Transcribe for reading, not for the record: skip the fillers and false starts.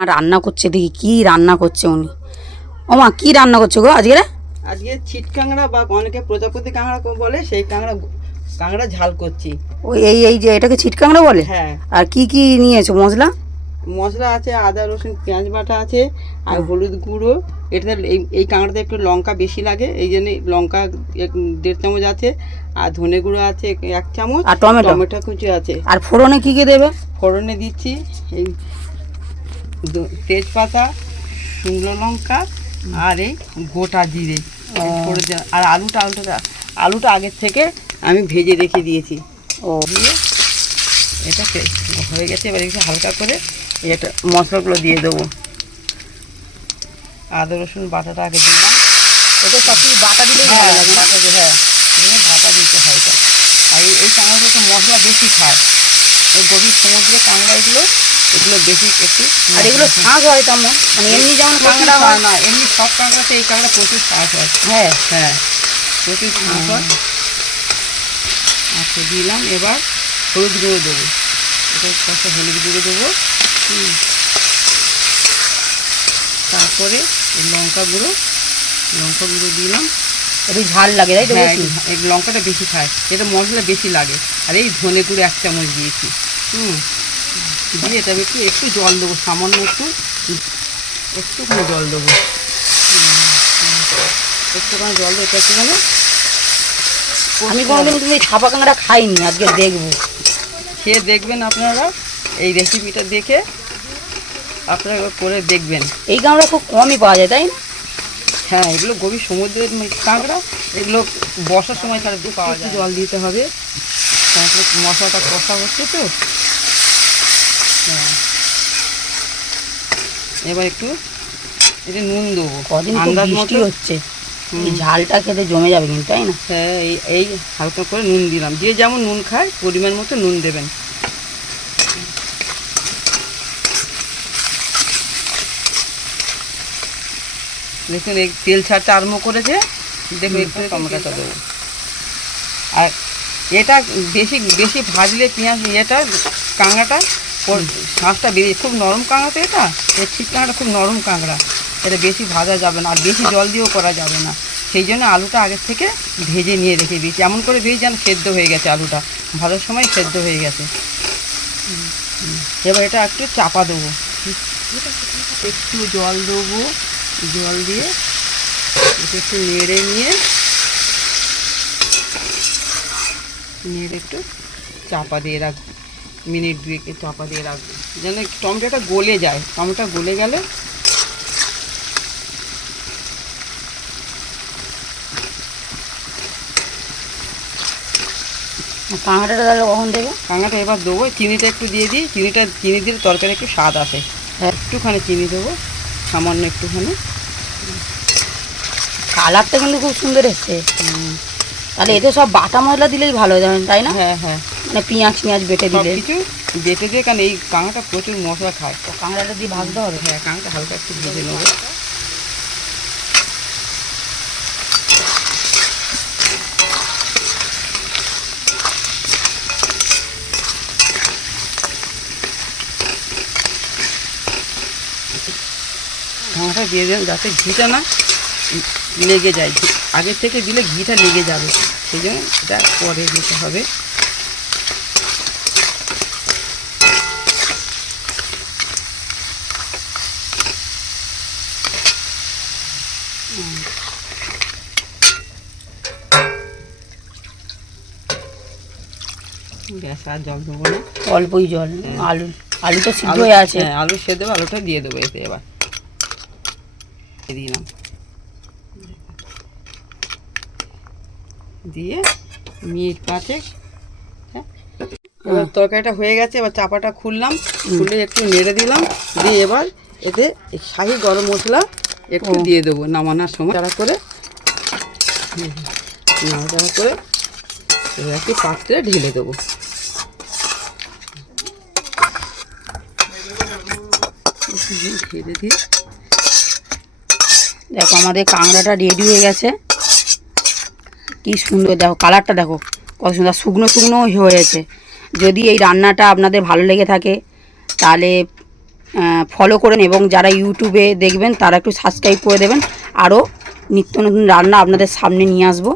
আর রান্না করছে, দেখি কি রান্না করছে উনি। ও মা, কি রান্না করছে গো আজকে? আজকে ছিট কাঁকড়া বা অনেকে প্রজাপতি কাঁকড়া বলে, সেই কাঁকড়া ঝাল করছি। ওই এই এই যে এটাকে ছিটকাংড়া বলে? হ্যাঁ। আর কি কি নিয়েছো মশলা? মশলা আছে আদা রসুন পেঁয়াজ বাটা আছে আর হলুদ গুঁড়ো। এটাতে এই কাঁকড়াতে একটু লঙ্কা বেশি লাগে, এই জন্য লঙ্কা 1.5 চামচ আছে। আর ধনে গুঁড়ো আছে 1 চামচ। আর টমেটো কুচি আছে। আর ফোড়নে কি কি দেবে? ফোড়নে দিচ্ছি এই তেজপাতা, শুকনো লঙ্কা আর এই গোটা জিরে। আর আলুটা আগের থেকে আমি ভেজে রেখে দিয়েছি। দিয়ে এটা হয়ে গেছে। এবার একটু হালকা করে এটা মশলাগুলো দিয়ে দেবো। আদা রসুন বাটাটা আগে দিলাম। এটা সব কিছু বাটা দিলে হ্যাঁ বাটা দিতে হয় এটা। আর এই কাঁকড়াগুলো তো মশলা বেশি খায়। এই গভীর সমুদ্রের কাঁকড়া এগুলো বেশি একটু। আর এগুলো শাঁস হয় তেমন, মানে এমনি যেমন কাঁকড়া হয় না, এমনি সব কাঁকড়াতে এই কাঁকড়া প্রচুর শাঁস হয়। হ্যাঁ হ্যাঁ, প্রচুর শাঁস হয়। আচ্ছা, দিলাম। এবার হলুদ গুঁড়ো দেবো। এটা কষা হলুদ গুঁড়ো দেবো। তারপরে লঙ্কা গুঁড়ো দিলাম। একটু ঝাল লাগে তাই তো? বেশি এই লঙ্কাটা বেশি খায়, এটা মশলা বেশি লাগে। আর এই ধনে গুঁড়ো 1 চামচ দিয়েছি। দিয়ে এটা একটু জল দেবো, সামান্য একটুখানি জল দেবো। একটুখানি জল দেবো, এটা একটুখানি। আমি কোনোদিন তুমি ছাপা কাঁকড়া খাইনি, আজকে দেখবো। খেয়ে দেখবেন আপনারা, এই রেসিপিটা দেখে আপনারা করে দেখবেন। এই কাঁকড়া খুব কমই পাওয়া যায় তাই না? হ্যাঁ, এগুলো গভীর সমুদ্রের কাঁকড়া। এগুলো বর্ষার সময় ছাড়া পাওয়া যায়। জল দিতে হবে, তারপরে মশলাটা কষা হচ্ছে তো। হ্যাঁ, এবার একটু এটা নুন দেবো। কদিন আন্দাজ বৃষ্টি মতো হচ্ছে, এই ঝালটা খেতে জমে যাবে কিন্তু, তাই না? হ্যাঁ, এই হালকা করে নুন দিলাম। যে যেমন নুন খায় পরিমাণ মতো নুন দেবেন। দেখুন এই তেল ছাড়তে আরম্ভ করেছে। দেখুন একটু টমেটোটা দেবো। আর এটা বেশি ভাজলে পেঁয়াজ কাঁকড়াটা শাঁসটা বেরিয়ে, খুব নরম কাঁকড়া তো এটা। এই ছিট কাঁকড়াটা খুব নরম কাঁকড়া, এটা বেশি ভাজা যাবে না। আর বেশি জল দিয়েও করা যাবে না। সেই জন্য আলুটা আগের থেকে ভেজে নিয়ে রেখে দিয়েছি। এমন করে ভেজে যেন সেদ্ধ হয়ে গেছে, আলুটা ভাজার সময় সেদ্ধ হয়ে গেছে। এবার এটা একটু চাপা দেবো, একটু জল দেবো। জল দিয়ে এটা একটু নেড়ে নিয়ে একটু চাপা দিয়ে রাখবো। মিনিট 2 চাপা দিয়ে রাখবো যেন টমেটোটা গলে যায়। টমেটো গলে গেলে কাঁকড়াটা তাহলে কখন দেবে? কাঁকড়াটা এবার দেবো। চিনিটা একটু দিয়ে দিই। চিনি দিলে তরকারি একটু স্বাদ আসে। একটুখানি চিনি দেবো, সামান্য একটুখানি। কালারটা কিন্তু খুব সুন্দর এসছে। তাহলে এতে সব বাটা মশলা দিলেই ভালো হয়, তাই না? হ্যাঁ হ্যাঁ, মানে পেঁয়াজ বেটে দিলে কিছু বেটে দিয়ে, কারণ এই কাঁকড়াটা প্রচুর মশলা খায়। তো কাঁকড়াটা দিয়ে ভাজতে হবে। হ্যাঁ, কাঁকড়াটা হালকা একটু ভেজে নেবো। কাঁকড়াটা দিয়ে দেন যাতে ঘিটা না লেগে যায়। আগের থেকে দিলে ঘিটা লেগে যাবে, সেই জন্য এটা পরে দিতে হবে। গ্যাস আর জল দেবো না, অল্পই জল। আলু তো সিদ্ধ হয়ে আছে। হ্যাঁ, আলু সেদ্ধ, আলুটা দিয়ে দেবো এতে। এবার দিলাম, দিয়ে মিনিট 5। এবার তরকারিটা হয়ে গেছে। এবার চাপাটা খুললাম, খুলে একটু নেড়ে দিলাম। দিয়ে এবার এতে শাহি গরম মশলা একটু দিয়ে দেবো নামানোর সময়। নাড়াচাড়া করে এবার একটি পাত্রে ঢেলে দেবো। ঢেলে দিয়ে দেখো আমাদের কাঁকড়াটা রেডি হয়ে গেছে। কি সুন্দর, দেখো কালারটা দেখো কত সুন্দর, শুকনো শুকনো হয়েছে। যদি এই রান্নাটা আপনাদের ভালো লেগে থাকে তাহলে ফলো করেন এবং যারা ইউটিউবে দেখবেন তারা একটু সাবস্ক্রাইব করে দেবেন। আরও নিত্য নতুন রান্না আপনাদের সামনে নিয়ে আসবো।